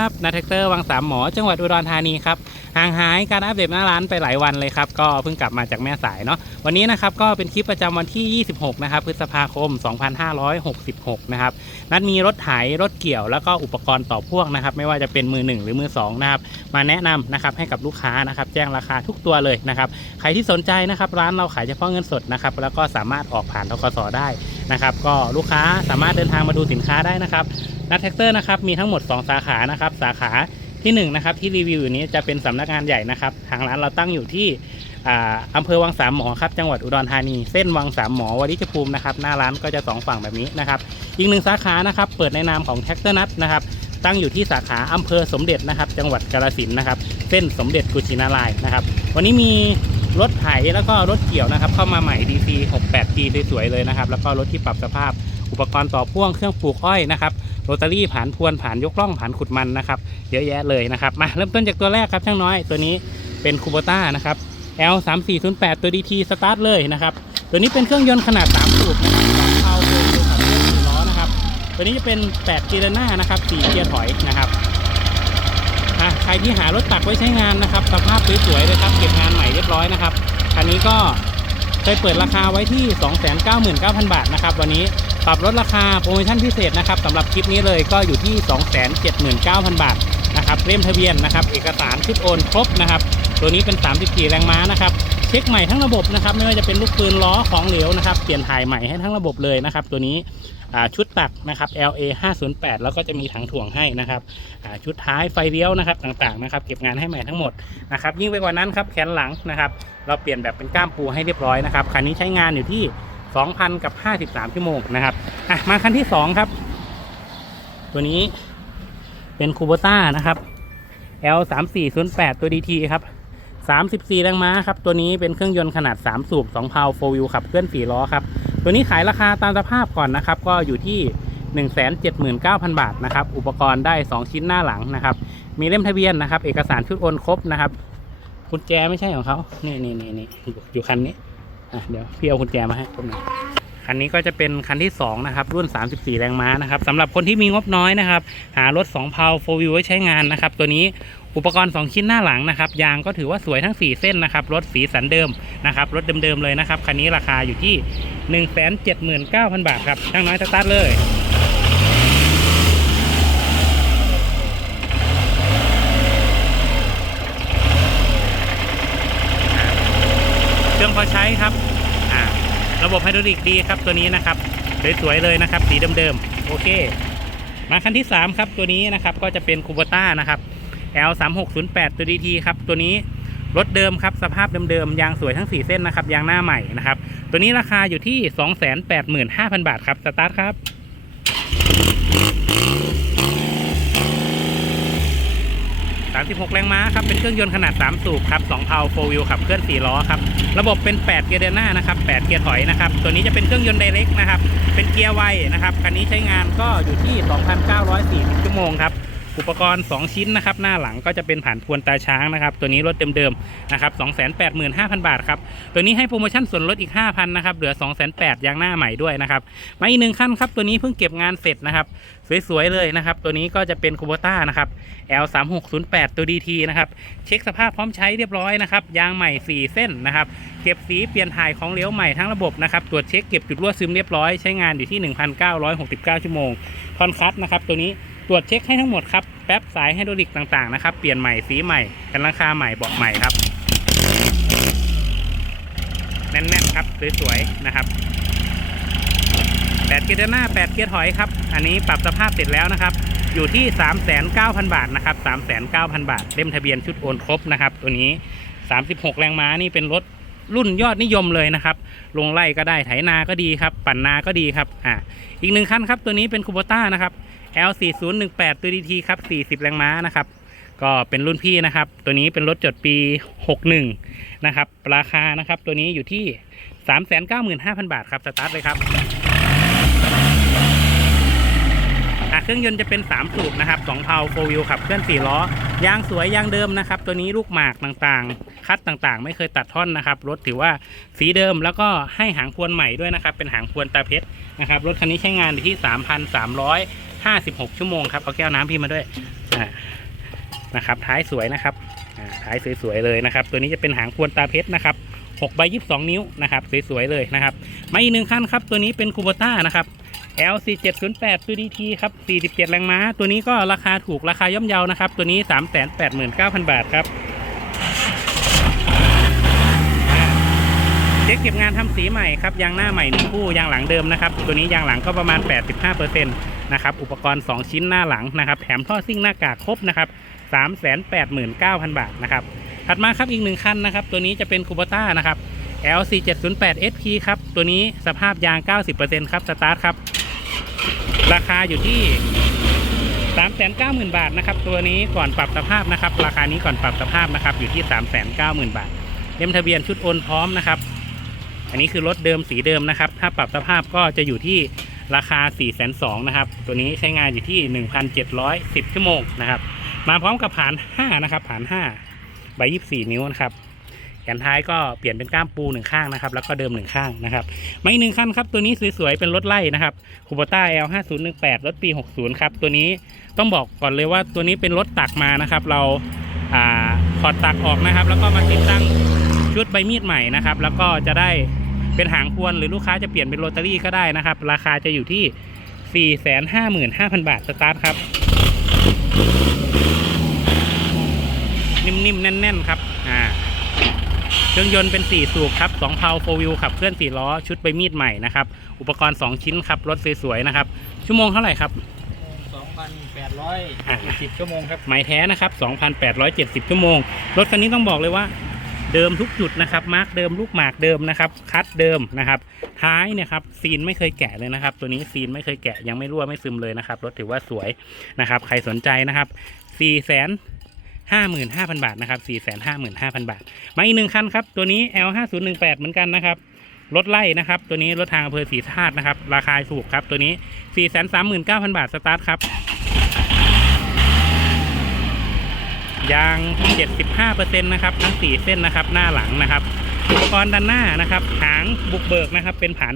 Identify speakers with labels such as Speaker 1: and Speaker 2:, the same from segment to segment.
Speaker 1: ครับนาแท็กเตอร์วังสามหมอจังหวัดอุดรธานีครับห่างหายการอัปเดตหน้าร้านไปหลายวันเลยครับ ก็เพิ่งกลับมาจากแม่สายเนาะวันนี้นะครับก็เป็นคลิปประจำวันที่ 26 นะครับพฤษภาคม 2566 นะครับนัดมีรถไถรถเกี่ยวแล้วก็อุปกรณ์ต่อพ่วงนะครับ ไม่ว่าจะเป็นมือ 1 หรือมือ2นะครับมาแนะนำนะครับให้กับลูกค้านะครับ แจ้งราคาทุกตัวเลยนะครับใครที่สนใจนะครับร้านเราขายเฉพาะเงินสดนะครับแล้วก็สามารถออกผ่านทกสได้นะครับ ก็ลูกค้าสามารถเดินทางมาดูสินค้าได้นะครับ นัทแท็กเตอร์นะครับมีทั้งหมด 2 สาขานะครับสาขาที่1นะครับที่รีวิวอยู่นี้จะเป็นสำนักงานใหญ่นะครับทางร้านเราตั้งอยู่ที่อ่าอำเภอวังสามหมอครับจังหวัดอุดรธานี เส้นวังสามหมอวัดริชภูมินะครับหน้าร้านก็จะสองฝั่งแบบนี้นะครับอีกหนึ่งสาขานะครับเปิดในนามของแท็กเตอร์นัทนะครับตั้งอยู่ที่สาขาอำเภอสมเด็จนะครับ จังหวัดกาฬสินนะครับ เส้นสมเด็จกุชินารายนะครับ วันนี้มีรถไถแล้วก็รถเกี่ยวนะครับ เข้ามาใหม่ DC 68G สวยๆเลยนะครับ แล้วก็รถที่ปรับสภาพอุปกรณ์ต่อพ่วงเครื่องปลูกอ้อยนะครับ โรตารี่ผ่านพวนผ่านยกล่องผ่านขุดมันนะครับ เยอะแยะเลยนะครับ มาเริ่มต้นจากตัวแรกครับช่างน้อยตัวนี้เป็นคูโบต้านะครับ L 3 4 0 8ตัว DT สตาร์ทเลยนะครับ ตัวนี้เป็นเครื่องยนต์ขนาด 3 สูบนะครับ2เผาโฟล์ขับเคลื่อนสี่ล้อนะครับ ตัวนี้จะเป็น 8 เกียร์หน้านะครับ 4 เกียร์ถอยนะครับใครที่หารถตักไว้ใช้งานนะครับ สภาพสวยๆเลยครับเก็บงานใหม่เรียบร้อยนะครับคันนี้ก็เคยเปิดราคาไว้ที่ 299,000 บาทนะครับ วันนี้ ปรับลดราคาโปรโมชั่นพิเศษนะครับสำหรับคลิปนี้เลยก็อยู่ที่ 279,000 บาทนะครับเล่มทะเบียนนะครับ เอกสารชุดโอนครบนะครับ ตัวนี้เป็น 34 แรงม้านะครับเช็คใหม่ทั้งระบบนะครับ ไม่ว่าจะเป็นลูกปืนล้อของเหลวนะครับ เปลี่ยนถ่ายใหม่ให้ทั้งระบบเลยนะครับ ตัวนี้ชุดตักนะครับ LA 508แล้วก็จะมีถังถ่วงให้นะครับชุดท้ายไฟเลี้ยวนะครับต่างๆนะครับ เก็บงานให้ใหม่ทั้งหมดนะครับ ยิ่งไปกว่านั้นครับแขนหลังนะครับ เราเปลี่ยนแบบเป็นก้ามปูให้เรียบร้อยนะครับคันนี้ใช้งานอยู่ที่ 2,000 กับ 53 ชั่วโมงนะครับอะมาคันที่ 2 ครับ ตัวนี้เป็นคูโบต้านะครับ L 3 4 0 8ตัว DT ครับ34แรงม้าครับ ตัวนี้เป็นเครื่องยนต์ขนาด 3 สูบ2พาโฟวิวขับเคลื่อน4ล้อครับ ตัวนี้ขายราคาตามสภาพก่อนนะครับ ก็อยู่ที่ 179,000 บาทนะครับ อุปกรณ์ได้ 2 ชิ้นหน้าหลังนะครับ มีเล่มทะเบียนนะครับ เอกสารชุดโอนครบนะครับกุญแจไม่ใช่ของเขานี่นี่นี่นี่อยู่อยู่คันนี้ เดี๋ยวพี่เอากุญแจมาให้ผมหน่อยคันนี้ก็จะเป็นคันที่ 2 นะครับ รุ่น 34 แรงม้านะครับสำหรับคนที่มีงบน้อยนะครับ หารถ2เพาโฟวิวไว้ใช้งานนะครับ ตัวนี้อุปกรณ์ 2 ชิ้นหน้าหลังนะครับยางก็ถือว่าสวยทั้ง 4 เส้นนะครับรถสีสันเดิมนะครับรถเดิมๆเลยนะครับคันนี้ราคาอยู่ที่ 179,000 บาทครับช่างน้อยสตาร์ทเลย พอใช้ครับอ่าระบบไฮดรอลิกดีครับตัวนี้นะครับสวยๆเลยนะครับ สีเดิมๆโอเค มาคันที่ 3 ครับตัวนี้นะครับก็จะเป็นคูโบต้านะครับ L 3 6 0 8ตัว DT ครับตัวนี้รถเดิมครับสภาพเดิมๆยางสวยทั้ง 4 เส้นนะครับยางหน้าใหม่นะครับตัวนี้ราคาอยู่ที่ 285,000 บาทครับสตาร์ทครับ 36 แรงม้าครับ เป็นเครื่องยนต์ขนาด 3 สูบครับ2เพาโฟวิวขับเคลื่อน 4 ล้อครับ ระบบเป็น 8 เกียร์เดินหน้านะครับ 8 เกียร์ถอยนะครับ ตัวนี้จะเป็นเครื่องยนต์ไดเรกนะครับ เป็นเกียร์ไวนะครับ คันนี้ใช้งานก็อยู่ที่ 2,940 ชั่วโมงครับ อุปกรณ์ 2 ชิ้นนะครับ หน้าหลังก็จะเป็นผ่านพวนตาช้างนะครับ ตัวนี้รถเดิมๆนะครับ285,000 บาทครับ ตัวนี้ให้โปรโมชั่นส่วนลดอีก 5,000นะครับ เหลือ 208,000ยางหน้าใหม่ด้วยนะครับ มาอีกหนึ่งคันครับ ตัวนี้เพิ่งเก็บงานเสร็จนะครับ สวยๆเลยนะครับ ตัวนี้ก็จะเป็นคูโบต้านะครับ L 3 6 0 8 ตัว DT นะครับ เช็คสภาพพร้อมใช้เรียบร้อยนะครับ ยางใหม่ 4 เส้นนะครับ เก็บสีเปลี่ยนถ่ายของเหลวใหม่ทั้งระบบนะครับ ตรวจเช็คเก็บจุดรั่วซึมเรียบร้อย ใช้งานอยู่ที่ 1,969 ชั่วโมง คอนคัตนะครับ ตัวนี้ ตรวจเช็คให้ทั้งหมดครับ แป๊บสายไฮดรอลิกต่างๆนะครับ เปลี่ยนใหม่สีใหม่กันราคาใหม่เบาะใหม่ครับ แน่นๆครับสวยๆนะครับ8เกียร์หน้า 8 เกียร์ถอยครับ อันนี้ปรับสภาพเสร็จแล้วนะครับ อยู่ที่ 39,000บาทนะครับ 39,000 บาท เล่มทะเบียนชุดโอนครบนะครับ ตัวนี้ 36 แรงม้านี่เป็นรถรุ่นยอดนิยมเลยนะครับ ลงไล่ก็ได้ไถนาก็ดีครับ ปั่นนาก็ดีครับ อ่า อีกหนึ่งคันครับ ตัวนี้เป็นคูโบต้านะครับ L 4 0 1 8 ตัว DT ครับ 40 แรงม้านะครับ ก็เป็นรุ่นพี่นะครับ ตัวนี้เป็นรถจดปี 61 นะครับ ราคานะครับ ตัวนี้อยู่ที่ 395,000 บาทครับสตาร์ทเลยครับเครื่องยนต์จะเป็น 3 สูบนะครับ2เพาโฟวิวขับเคลื่อน 4 ล้อ ยางสวยยางเดิมนะครับ ตัวนี้ลูกหมากต่างๆ คัดต่างๆ ไม่เคยตัดท่อนนะครับ รถถือว่าสีเดิมแล้วก็ให้หางพวนใหม่ด้วยนะครับ เป็นหางพวนตาเพชรนะครับ รถคันนี้ใช้งานที่ 3,300 อยู่ที่56ชั่วโมงครับเอาแก้วน้ำพี่มาด้วยนะครับ ท้ายสวยนะครับท้ายสวยๆเลยนะครับ ตัวนี้จะเป็นหางควนตาเพชรนะครับ6ใบ22นิ้วนะครับสวยๆเลยนะครับมาอีกหนึ่งขั้นครับตัวนี้เป็นคูโบต้านะครับ LC 708 ตัว DT ครับ 47 แรงม้า ตัวนี้ก็ราคาถูกราคาย่อมเยานะครับ ตัวนี้ 389,000 บาทครับอ่าเช็คเก็บงานทำสีใหม่ครับ ยางหน้าใหม่หนึ่งคู่ ยางหลังเดิมนะครับ ตัวนี้ยางหลังก็ประมาณ 85% นะครับ อุปกรณ์ 2 ชิ้นหน้าหลังนะครับ แถมท่อซิ่งหน้ากากครบนะครับ389,000 บาทนะครับ ถัดมาครับอีกหนึ่งคันนะครับ ตัวนี้จะเป็นคูโบต้านะครับ LC 708 SP ครับ ตัวนี้สภาพยาง 90%ครับ สตาร์ทครับ ราคาอยู่ที่ 390,000 บาทนะครับ ตัวนี้ก่อนปรับสภาพนะครับ ราคานี้ก่อนปรับสภาพนะครับ อยู่ที่ 390,000 บาท เล่มทะเบียนชุดโอนพร้อมนะครับ อันนี้คือรถเดิมสีเดิมนะครับ ถ้าปรับสภาพก็จะอยู่ที่ ราคา402,000นะครับ ตัวนี้ใช้งานอยู่ที่ 1,710 ชั่วโมงนะครับ มาพร้อมกับผ่าน 5 นะครับ ผ่าน 5 ใบ 24 นิ้วนะครับ แขนท้ายก็เปลี่ยนเป็นก้ามปูหนึ่งข้างนะครับ แล้วก็เดิมหนึ่งข้างนะครับมาอีกหนึ่งคันครับ ตัวนี้สวยๆ เป็นรถไล่นะครับคูโบต้า L 5 0 1 8รถปี 60 ครับ ตัวนี้ต้องบอกก่อนเลยว่าตัวนี้เป็นรถตักมานะครับ เราอ่าถอดตักออกนะครับ แล้วก็มาติดตั้งชุดใบมีดใหม่นะครับ แล้วก็จะได้ เป็นหางพวนหรือลูกค้าจะเปลี่ยนเป็นโรตารี่ก็ได้นะครับ ราคาจะอยู่ที่ 455,000 บาทสตาร์ทครับ นิ่มๆ แน่นๆ ครับอ่าเครื่องยนต์เป็น 4 สูบครับ 2 เพาโฟวิวขับเคลื่อน 4 ล้อ ชุดใบมีดใหม่นะครับ อุปกรณ์ 2 ชิ้นครับ รถสวยๆ นะครับ ชั่วโมงเท่าไหร่ครับ
Speaker 2: 2,810ชั่วโมงครับ
Speaker 1: ไม้แท้นะครับ 2,870 ชั่วโมง รถคันนี้ต้องบอกเลยว่า เดิมทุกจุดนะครับ มาร์กเดิมลูกหมากเดิมนะครับ คัดเดิมนะครับ ท้ายเนี่ยครับซีนไม่เคยแกะเลยนะครับ ตัวนี้ซีนไม่เคยแกะยังไม่รั่วไม่ซึมเลยนะครับ รถถือว่าสวยนะครับ ใครสนใจนะครับ4แสน55,000 บาทนะครับ455,000 บาท มาอีกหนึ่งคันครับ ตัวนี้ L 5 0 1 8 เหมือนกันนะครับ รถไล่นะครับ ตัวนี้รถทางอำเภอศรีธาตุนะครับ ราคาถูกครับ ตัวนี้ 439,000 บาทสตาร์ทครับ ยาง 75%นะครับทั้ง 4 เส้นนะครับ หน้าหลังนะครับอุปกรณ์ด้านหน้านะครับหางบุกเบิกนะครับ เป็นผัน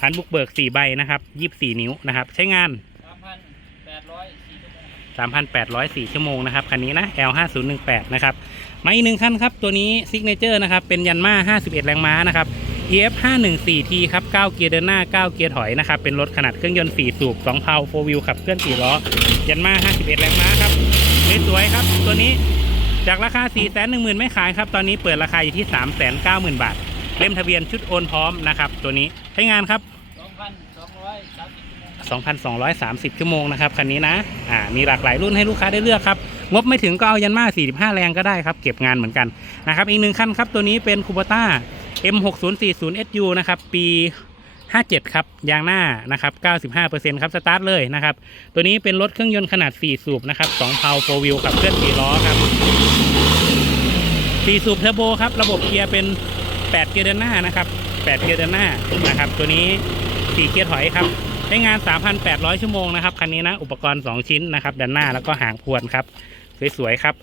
Speaker 1: ผันบุกเบิก 4 ใบนะครับ 24 นิ้วนะครับ ใช้งาน
Speaker 2: 3,804ชั่วโมง
Speaker 1: 3,804 ชั่วโมงนะครับคันนี้นะ L 5 0 1 8 นะครับมาอีกหนึ่งคันครับ ตัวนี้ซิกเนเจอร์นะครับ เป็นยันมา 51 แรงม้านะครับ EF 514T ครับ 9 เกียร์เดินหน้า 9 เกียร์ถอยนะครับ เป็นรถขนาดเครื่องยนต์ 4 สูบ 2 เพา4 wheel ขับเคลื่อน 4 ล้อ ยันมา 51 แรงม้าครับ สวยครับ ตัวนี้จากราคา 410,000 ไม่ขายครับ ตอนนี้เปิดราคาอยู่ที่ 390,000 บาท เล่มทะเบียนชุดโอนพร้อมนะครับ ตัวนี้ใช้งานครับ
Speaker 2: 2,230ชั่วโมง
Speaker 1: 2,230 ชั่วโมงนะครับคันนี้นะ อ่า มีหลากหลายรุ่นให้ลูกค้าได้เลือกครับ งบไม่ถึงก็เอายันมา 45 แรงก็ได้ครับ เก็บงานเหมือนกันนะครับ อีกหนึ่งคันครับ ตัวนี้เป็นคู b ต้า M6040SU นะครับ ปี 57 ครับ ยางหน้านะครับ 95%ครับ สตาร์ทเลยนะครับ ตัวนี้เป็นรถเครื่องยนต์ขนาด 4 สูบนะครับ 2เพา4 wheel ขับเคลื่อน4ล้อครับ 4 สูบเทอร์โบครับ ระบบเกียร์เป็น 8 เกียร์เดินหน้านะครับ 8 เกียร์เดินหน้านะครับ ตัวนี้ 4 เกียร์ถอยครับใช้งาน 3,800 ชั่วโมงนะครับ คันนี้นะ อุปกรณ์ 2 ชิ้นนะครับด้านหน้าแล้วก็หางพวนครับ สวยๆครับ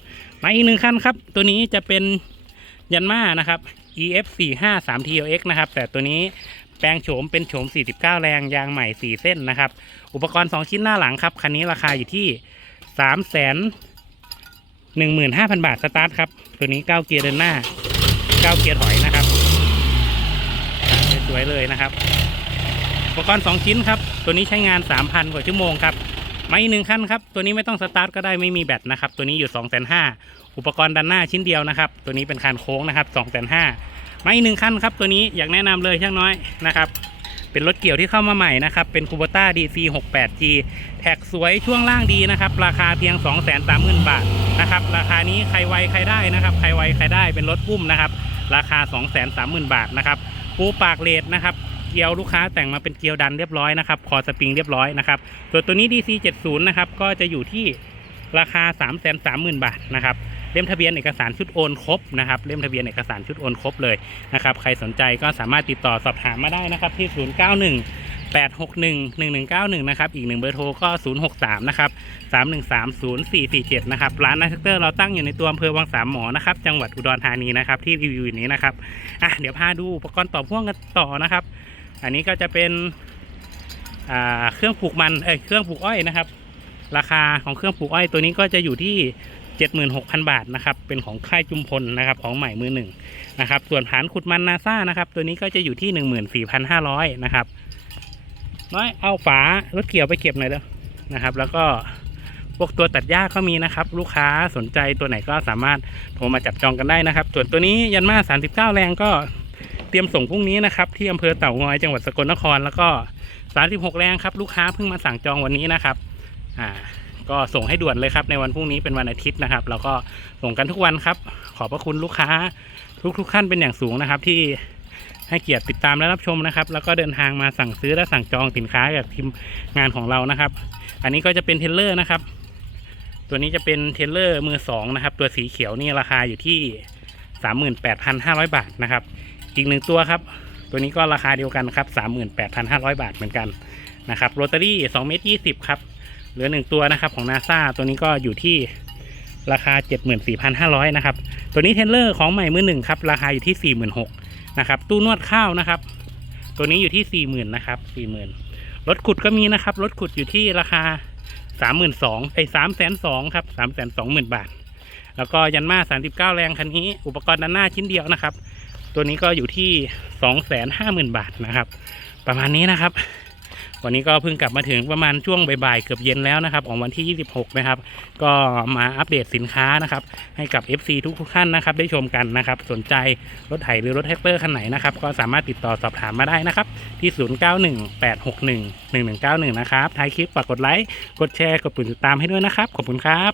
Speaker 1: มาอีกหนึ่งคันครับ ตัวนี้จะเป็นยันมานะครับ EF 4 5 3 TLX นะครับ แต่ตัวนี้ ปลงโฉมเป็นโฉม 49 แรงยางใหม่ 4 เส้นนะครับ อุปกรณ์ 2 ชิ้นหน้าหลังครับ คันนี้ราคาอยู่ที่ 3 1 5 0 0 0 บาทสตาร์ทครับ ตัวนี้ 9 เกียร์เดินหน้า 9 เกียร์ถอยนะครับ สวยเลยนะครับ อุปกรณ์ 2 ชิ้นครับ ตัวนี้ใช้งาน 3,000 กว่าชั่วโมงครับมาอีกหนึ่งคันครับ ตัวนี้ไม่ต้องสตาร์ทก็ได้ไม่มีแบตนะครับ ตัวนี้อยู่ 2 5 0 0 0อุปกรณ์ด้านหน้าชิ้นเดียวนะครับ ตัวนี้เป็นคันโค้งนะครับ 2 5 0 0 0 มาอีกหนึ่งคันครับตัวนี้อยากแนะนำเลยช่างน้อยนะครับ เป็นรถเกี่ยวที่เข้ามาใหม่นะครับ เป็นคูโบต้า DC 68G แท็กสวยช่วงล่างดีนะครับ ราคาเพียง 230,000 บาทนะครับ ราคานี้ใครไวใครได้นะครับ ใครไวใครได้เป็นรถพุ่มนะครับ ราคา 230,000 บาทนะครับปูปากเลดนะครับเกียวลูกค้าแต่งมาเป็นเกียวดันเรียบร้อยนะครับคอสปริงเรียบร้อยนะครับส่วนตัวนี้ DC 70นะครับก็จะอยู่ที่ราคา 330,000 บาทนะครับ เล่มทะเบียนเอกสารชุดโอนครบนะครับเล่มทะเบียนเอกสารชุดโอนครบเลยนะครับใครสนใจก็สามารถติดต่อสอบถามมาได้นะครับที่ 091 861 1191 นะครับ อีกหนึ่งเบอร์โทรก็ 063 นะครับ 313 0447 นะครับ ร้านนัทเตอร์เราตั้งอยู่ในตัวอำเภอวังสามหมอ นะครับ จังหวัดอุดรธานี นะครับ ที่รีวิวอยู่นี้นะครับ อะ เดี๋ยวพาดูอุปกรณ์ต่อพ่วงกันต่อนะครับ อันนี้ก็จะเป็น อ่า เครื่องผูกมัน เอ้ย เครื่องผูกอ้อยนะครับ ราคาของเครื่องปลูกอ้อยตัวนี้ก็จะอยู่ที่ 76,000 บาทนะครับเป็นของค่ายจุมพลนะครับของใหม่มือหนึ่งนะครับส่วนผานขุดมันนาซ่านะครับตัวนี้ก็จะอยู่ที่ 14,500นะครับน้อยเอาฝารถเกี่ยวไปเก็บหน่อยเด้อนะครับ แล้วก็พวกตัวตัดหญ้าก็มีนะครับ ลูกค้าสนใจตัวไหนก็สามารถโทรมาจับจองกันได้นะครับ ส่วนตัวนี้ยันมา 39 แรงก็เตรียมส่งพรุ่งนี้นะครับ ที่อำเภอเต่างอยจังหวัดสกลนคร แล้วก็ 36 แรงครับ ลูกค้าเพิ่งมาสั่งจองวันนี้นะครับ อ่า ก็ส่งให้ด่วนเลยครับในวันพรุ่งนี้เป็นวันอาทิตย์นะครับแล้วก็ส่งกันทุกวันครับ ขอบพระคุณลูกค้าทุกทุกๆท่านเป็นอย่างสูงนะครับ ที่ให้เกียรติติดตามและรับชมนะครับ แล้วก็เดินทางมาสั่งซื้อและสั่งจองสินค้ากับทีมงานของเรานะครับ อันนี้ก็จะเป็นเทเลอร์นะครับ ตัวนี้จะเป็นเทเลอร์มือสองนะครับ ตัวสีเขียวนี่ราคาอยู่ที่ 38,500 บาทนะครับ อีกหนึ่งตัวครับ ตัวนี้ก็ราคาเดียวกันครับ 38,500 บาทเหมือนกันนะครับโรตารี่2เมตร20ครับ เหลือหนึ่งตัวนะครับของนาซาตัวนี้ก็อยู่ที่ราคา 74,500นะครับ ตัวนี้เทรลเลอร์ของใหม่มือหนึ่งครับ ราคาอยู่ที่ 46,000นะครับ ตู้นวดข้าวนะครับ ตัวนี้อยู่ที่ 40,000นะครับ40,000รถขุดก็มีนะครับ รถขุดอยู่ที่ราคา 32,000ไอ้3,200ครับ320,000 บาท แล้วก็ยันมา 39 แรงคันนี้ อุปกรณ์ด้านหน้าชิ้นเดียวนะครับ ตัวนี้ก็อยู่ที่ 250,000 บาทนะครับ ประมาณนี้นะครับ วันนี้ก็เพิ่งกลับมาถึงประมาณช่วงบ่ายๆเกือบเย็นแล้วนะครับ ของวันที่ 26 นะครับ ก็มาอัปเดตสินค้านะครับ ให้กับ FC ทุกๆท่านนะครับ ได้ชมกันนะครับ สนใจรถไถหรือรถแท็กเตอร์คันไหนนะครับ ก็สามารถติดต่อสอบถามมาได้นะครับ ที่ 0918611191 นะครับท้ายคลิปฝากกดไลค์กดแชร์กดปุ่มติดตามให้ด้วยนะครับ ขอบคุณครับ